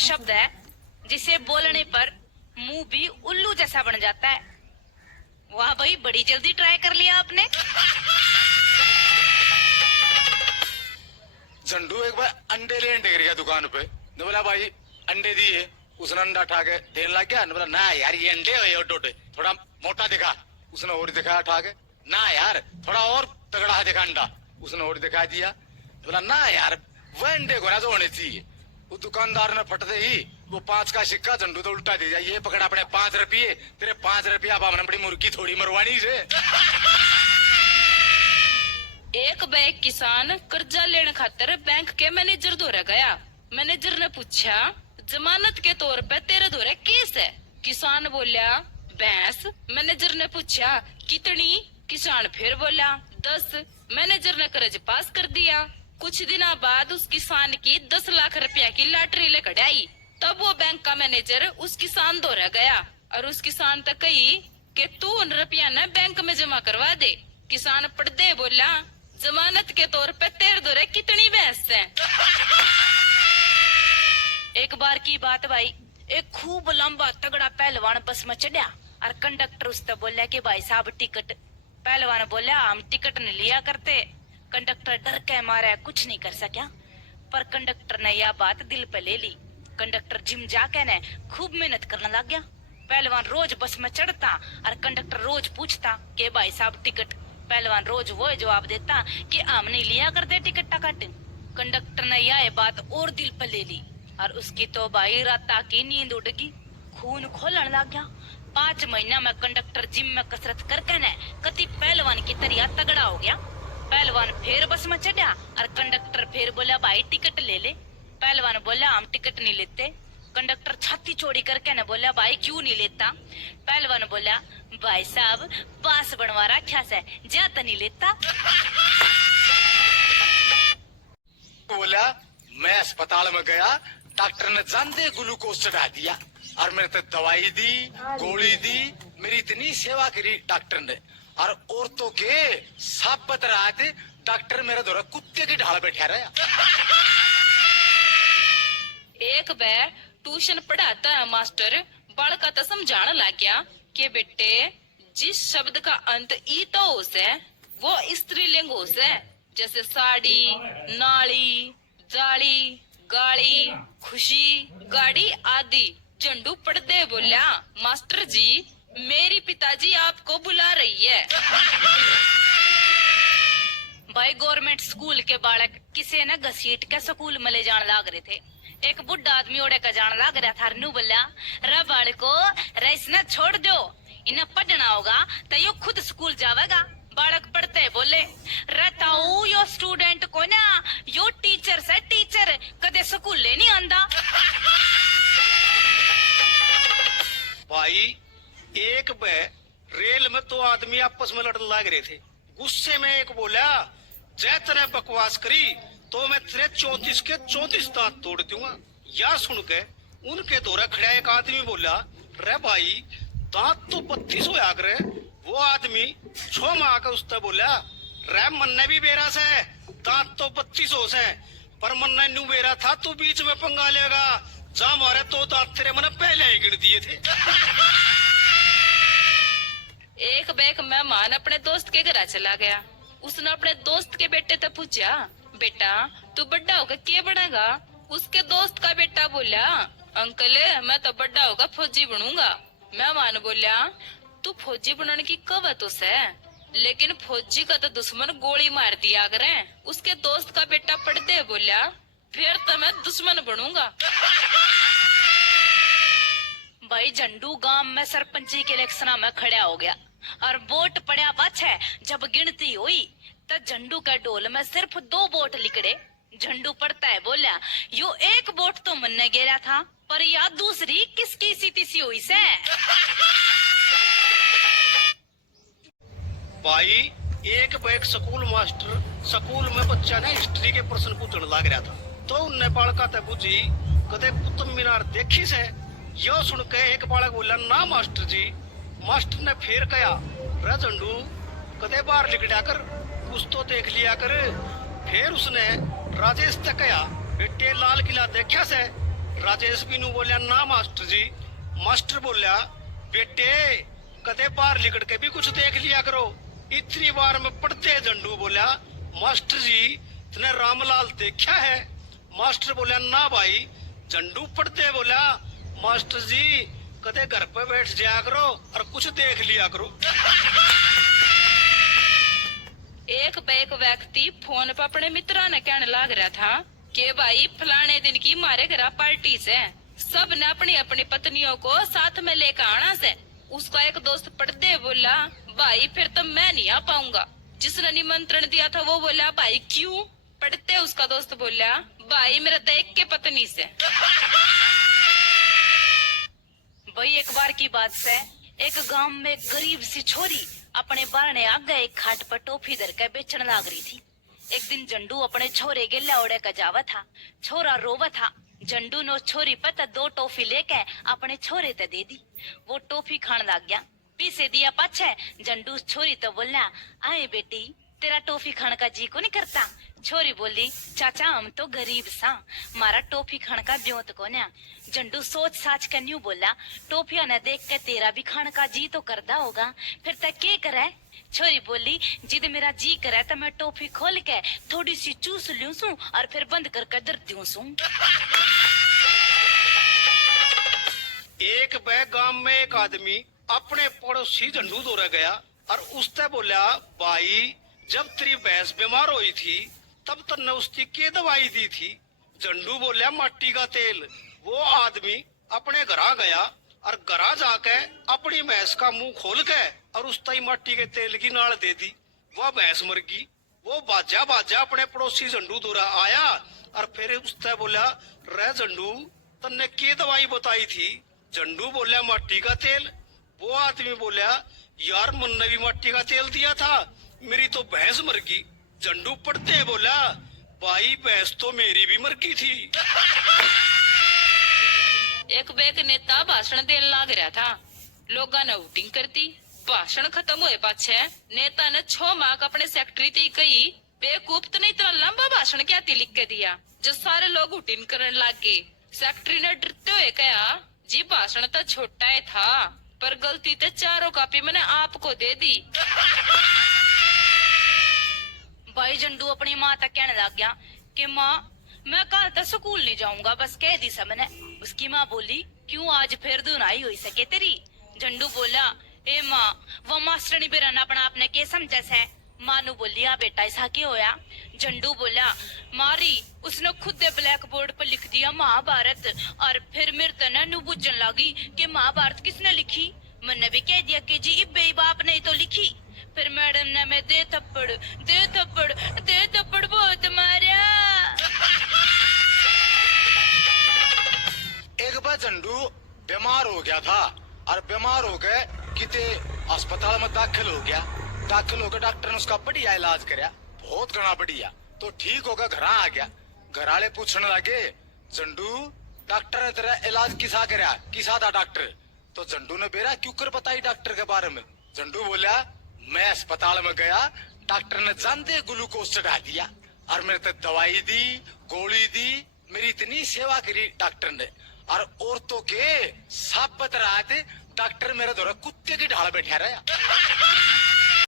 शब्द है जिसे बोलने पर मुंह भी उल्लू जैसा बन जाता है। वाह भाई, बड़ी जल्दी ट्राई कर लिया आपने। झंडू एक बार अंडे लेने टेक गया दुकान पे, ने बोला भाई अंडे दिए। उसने अंडा उठा के देने लग गया, ने बोला ना यार ये अंडे है डोडे, थोड़ा मोटा दिखा। उसने और दिखाया उठा के, ना यार थोड़ा और तगड़ा है दिखा अंडा। उसने और दिखा दिया, बोला ना यार वो अंडे को ना तो होने चाहिए। वो दुकानदार ने फटते ही वो 5 का सिक्का झंडू तो उल्टा दे दिया, ये पकड़ा अपने 5 रुपये, तेरे 5 रुपया अब हमने बड़ी मुर्गी थोड़ी मरवानी से। एक बैग किसान कर्जा लेने खातर बैंक के मैनेजर दौरे गया। मैनेजर ने पूछा, जमानत के तौर पे तेरे दौरे केस है। किसान बोला, भैंस। मैनेजर ने पूछा, कितनी? किसान फिर बोला, 10। मैनेजर ने कर्ज पास कर दिया। कुछ दिनों बाद उस किसान की 10 लाख रुपया की लॉटरी लेकर आई। तब वो बैंक का मैनेजर उस किसान दौरा गया और उस किसान तक कही कि तू उन रुपया न बैंक में जमा करवा दे। किसान पढ़दे बोला, जमानत के तौर पे तेरे दौरे कितनी भैंस है। एक बार की बात भाई, एक खूब लंबा तगड़ा पहलवान बस में चढ़ा और कंडक्टर उससे बोला कि भाई साहब टिकट। पहलवान बोला, हम टिकट नहीं लिया करते। कंडक्टर डर के मारे कुछ नहीं कर सका, पर कंडक्टर ने यह बात दिल पे ले ली। कंडक्टर जिम जाके ने खूब मेहनत करने लग गया। पहलवान रोज बस में चढ़ता और कंडक्टर रोज पूछता कि भाई साहब टिकट। पहलवान रोज वो जवाब देता कि हम नहीं लिया करते टिकट टाकट। कंडक्टर ने यह बात और दिल पे ले ली और उसकी तो भाई रात की नींद उड़ गई, खून खोलने लग गया। 5 महीना में कंडक्टर जिम में कसरत करके ने कति पहलवान की तरह तगड़ा हो गया। पहलवान फिर बस में चढ़ा और कंडक्टर फिर बोला, भाई टिकट ले ले। पहलवान बोला, हम टिकट नहीं लेते। कंडक्टर छाती चौड़ी करके ने बोला, भाई क्यों नहीं लेता? पहलवान बोला, भाई साहब पास बनवा रखा से, जा तो नहीं लेता। बोला, मैं अस्पताल में गया, डॉक्टर ने जानते ग्लूकोज चढ़ा दिया और मेरे तो दवाई दी, गोली दी, मेरी इतनी सेवा करी डॉक्टर ने। और औरतों के सब बत रहा थे, डॉक्टर मेरे द्वारा कुत्ते की ढाल बैठा रहा। एक बार ट्यूशन पढ़ाता है मास्टर बालका तो समझाने लग गया कि बेटे, जिस शब्द का अंत ई तो हो से वो स्त्रीलिंग हो से, जैसे साड़ी, नाली, जाली, गाड़ी, खुशी, गाड़ी आदि। झंडू पढ़ते बोला, मास्टर जी मेरी पिताजी आपको बुला रही है। भाई गवर्नमेंट स्कूल के बालक किसी ने घसीट के स्कूल में ले जाने लग रहे थे। एक बुढ़ा आदमी ओढ़े का जाने लग रहा था। नू बोला, रे बालको रईस ने छोड़ दो, इन्हें पढ़ना होगा तो यो खुद स्कूल जावेगा। बालक पढ़ते बोले, रहताऊ यो स्टूडेंट को ना, यो टीचर से टीचर कदे स्कूल ले नहीं आंदा। भाई एक रेल में 2 आदमी आपस में लड़ने लग रहे थे। गुस्से में एक बोला, जय तेरे बकवास करी तो मैं तेरे 34 के 34 दांत तोड़ दूंगा। या सुन के उनके दौरा खड़ा एक आदमी बोला, रे भाई दांत तो 32 होया करे। वो आदमी छो में आकर उससे बोला, रे मन्ने भी बेरा से दांत तो 32 हो से, पर मन्ने न्यू बेरा था, तू बीच में पंगा लेगा। जा मारे तो दांत तेरे मैंने पहले ही गिन दिए थे। एक बैग मेहमान अपने दोस्त के घर चला गया। उसने अपने दोस्त के बेटे से पूछा, बेटा तू बड़ा होगा क्या बनेगा? उसके दोस्त का बेटा बोला, अंकल मैं तो बड़ा होगा फौजी बनूंगा। मेहमान बोला, तू फौजी बनने की कवत है, लेकिन फौजी का तो दुश्मन गोली मार दिया करे। उसके दोस्त का बेटा पढ़ते बोला, फिर तो मैं दुश्मन बनूंगा। भाई झंडू गांव में सरपंची के इलेक्शन में खड़ा हो गया और वोट पड़ा पाछे। जब गिनती हुई तो झंडू के डोल में सिर्फ 2 वोट लिकड़े। झंडू पड़ता है बोला, यो एक वोट तो मन्ने गिरा था, पर या दूसरी किसकी सीती हुई से। भाई एक बैग स्कूल मास्टर स्कूल में बच्चा ने हिस्ट्री के प्रश्न पूछने लग रहा था, तो उनने बालका ते पूछी, कदे कुतुब मीनार देखी से? यो सुन के एक बालक बोला, ना मास्टर जी। मास्टर ने फिर कहा, रे झंडू कदे बाहर निकलिया कर, कुछ तो देख लिया कर। फिर उसने राजेश से कहा, बेटे लाल किला देखा से? राजेश भी नु बोलिया ना मास्टर जी। मास्टर बोलिया बेटे कदे बाहर लिकड़ के भी कुछ देख लिया करो, इतनी बार में पढ़ते। झंडू बोलिया मास्टर जी तने रामलाल देखा है? मास्टर बोलिया ना भाई। झंडू पढ़ते बोला मास्टर जी कदे घर पे बैठ जाया करो और कुछ देख लिया करो। एक व्यक्ति फोन पर अपने मित्रा ने कहने लग रहा था कि भाई फलाने दिन की हमारे घर पार्टी से सब ने अपनी अपनी पत्नियों को साथ में लेकर आना से। उसका एक दोस्त पढ़ते बोला भाई फिर तो मैं नहीं आ पाऊंगा। जिसने निमंत्रण दिया था वो बोला भाई क्यों? पढ़ते उसका दोस्त बोला भाई मेरा तो एक के पत्नी से। भाई एक बार की बात है, एक गांव में एक गरीब सी छोरी अपने बारने आगे एक खाट पर टोफी धर के बेचने लग रही थी। एक दिन झंडू अपने छोरे गेला ओढ़े का जावा था। छोरा रोवा था। झंडू ने छोरी पर 2 टॉफी लेके अपने छोरे ते दे दी। वो टॉफी खान लग गया। पीछे दिया पाछे झंडू छोरी तो बोला आए बेटी तेरा टॉफी खाने का जी को नहीं करता? छोरी बोली चाचा हम तो गरीब सा, मारा टॉफी खाने का ब्योत को ना। झंडू सोच साच कर न्यू बोला टॉफिया ने देख के तेरा भी खाने का जी तो करदा होगा, फिर तक के करे? छोरी बोली जिद मेरा जी करे तो मैं टॉफी खोल के थोड़ी सी चूस लूं सू और फिर बंद करके दर दूं सू। एक बैग गांव में एक आदमी अपने पड़ोसी झंडू दौरा गया और उससे बोला भाई जब तेरी भैंस बीमार हुई थी तब तन्ने उसकी के दवाई दी थी? झंडू बोला मट्टी का तेल। वो आदमी अपने घरा गया और घरा जाके अपनी भैंस का मुंह खोल के और उस तई मट्टी के तेल की नाल दे दी। वह भैंस मर गई। वो बाजा बाजा अपने पड़ोसी झंडू दौरा आया और फिर उससे बोला रे झंडू तन्ने के दवाई बताई थी? झंडू बोला मट्टी का तेल। वो आदमी बोला यार मुन्ने भी मट्टी का तेल दिया था, मेरी तो भैंस मर गई। झंडू पढ़ते बोला भाई भैंस तो मेरी भी मर गई थी। एक बैग नेता भाषण देने लग रहा था। लोगों ने वोटिंग कर दी। भाषण खत्म हुए पाछे नेता ने 6 मार्क अपने सेक्रेटरी ते कही बेवकूफ तो नहीं इतना लंबा भाषण क्या थी लिख के दिया? जो सारे लोग वोटिंग करने लग गए। सेक्रेटरी ने डरते हुए कहा जी भाषण तो छोटा ही था पर गलती तो 4 कॉपी मैंने आपको दे दी। भाई झंडू अपनी माँ तक कहने लग गया कि माँ मैं कल तक स्कूल नहीं जाऊंगा, बस कह दी सबने। उसकी माँ बोली क्यों आज फिर दुनाई हो सके तेरी? झंडू बोला ए माँ वो मास्टरनी बिरन अपना आपने के समझा से? मानू बोली आ बेटा ऐसा क्यों होया? झंडू बोला मारी उसने खुद ब्लैक बोर्ड पर लिख दिया महाभारत और फिर मेरे तना नु बुझन लगी कि महाभारत किसने लिखी? मैंने भी कह दिया कि जी इब्बे बाप ने तो लिखी। फिर मैडम ने मैं दे थप्पड़ बहुत मारा। एक बार झंडू बीमार हो गया था और बीमार हो गए किते अस्पताल में दाखिल हो गया। दाखिल होकर डॉक्टर ने उसका बढ़िया इलाज कराया, बहुत घना बढ़िया। तो ठीक होकर घर आ गया। घर वाले पूछने लगे झंडू डॉक्टर ने तेरा इलाज किसा कराया, किसा था डॉक्टर? तो झंडू ने बेरा क्यों कर बताई डॉक्टर के बारे में। झंडू बोला मैं अस्पताल में गया, डॉक्टर ने जानते ग्लूकोज चढ़ा दिया और मेरे तो दवाई दी गोली दी, मेरी इतनी सेवा करी डॉक्टर ने। और औरतों के साबित रहा थे डॉक्टर मेरे द्वारा कुत्ते की ढाल बैठा रहा।